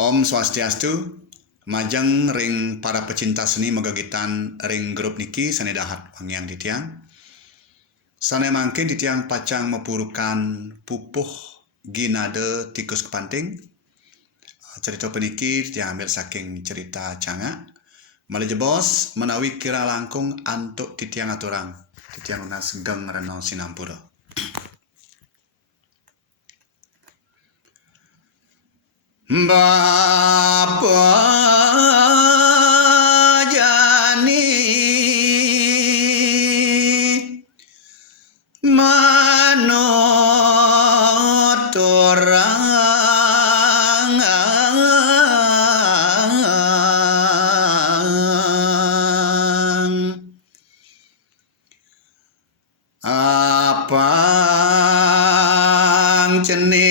Om Swastiastu, majeng ring para pecinta seni megagitan ring grup niki sane dahat wangiang ditiang. Sane mangkin ditiang pacang mepurukan pupuh ginade tikus kepanting. Cerita peniki ditiang ambil saking cerita canga. Malejebos menawi kira langkung antuk titiang aturang. Titiang unas geng reno sinampura. Bapa jani manut orang apang cening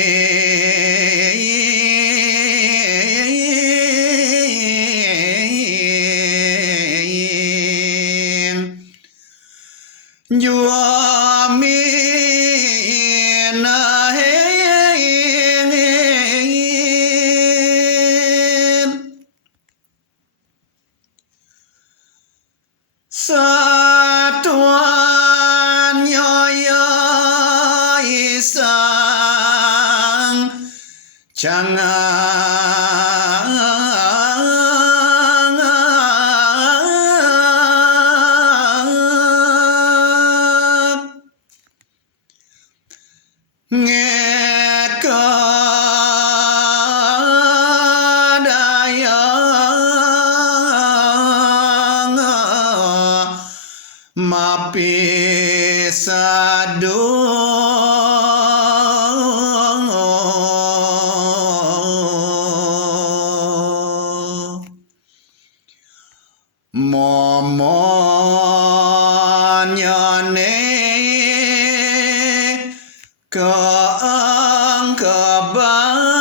juamina satuan nyoyo isang nget kadayang mapisado momonyane keang kebang